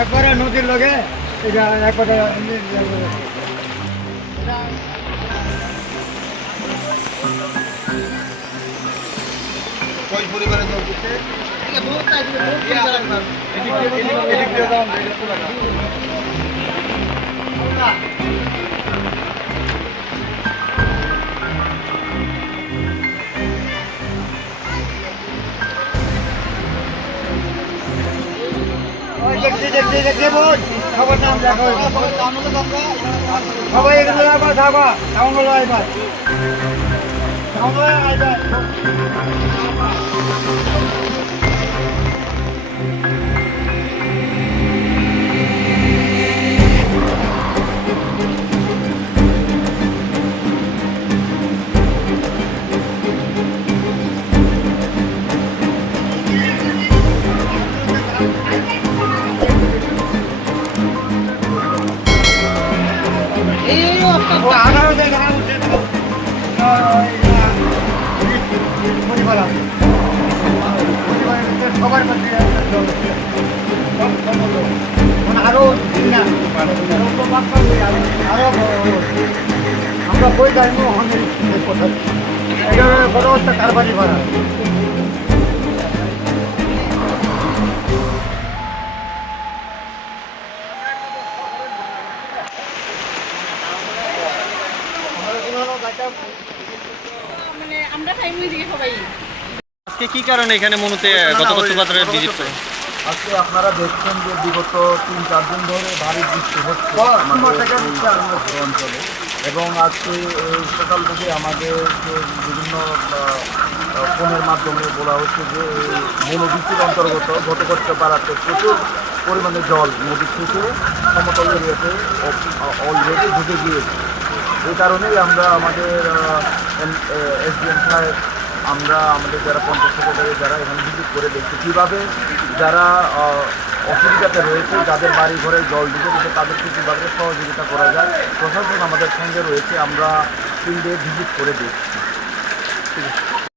একবারে নদীর লগে এটা একবারে কয় পরিবারে জল দিচ্ছে সবার নাম দেখো সবাই এগুলো আবার থাকা টাউনগুলো আইবার টাউনগুলো আইবার সবার মধ্যে আরো আরো আমরা বই যাইনি অনেক কথা এটা বড় একটা কারবারি ভাড়া মানে আমরা ফ্যামিলি থেকে সবাই আজকে কি কারণে এখানে মনুতে গত বছর ভিজিট করে? আজকে আপনারা দেখছেন যে বিগত 3-4 দিন ধরে ভারী বৃষ্টি হচ্ছে আমাদের এই অঞ্চলে এবং আজকে সকাল থেকে আমাদের যে বিভিন্ন ফোনের মাধ্যমে বলা হচ্ছে যে মনোবৃষ্টির অন্তর্গত গতকচ্ছ পাড়াতে প্রচুর পরিমাণে জল নদী থেকে সমতল এরিয়াতে অলরেডি ঢুকে গিয়েছে। এই কারণেই আমরা আমাদের এসডিএম সাহেব আমরা আমাদের যারা পঞ্চায়েত সেক্রেটারি যারা এখানে ভিজিট করে দেখছি কীভাবে যারা অসুবিধাতে রয়েছে যাদের বাড়ি ঘরে জল ঢুকে দিতে তাদেরকে কীভাবে সহযোগিতা করা যায় প্রশাসন আমাদের সঙ্গে রয়েছে আমরা 3 ডে ভিজিট করে দেখছি।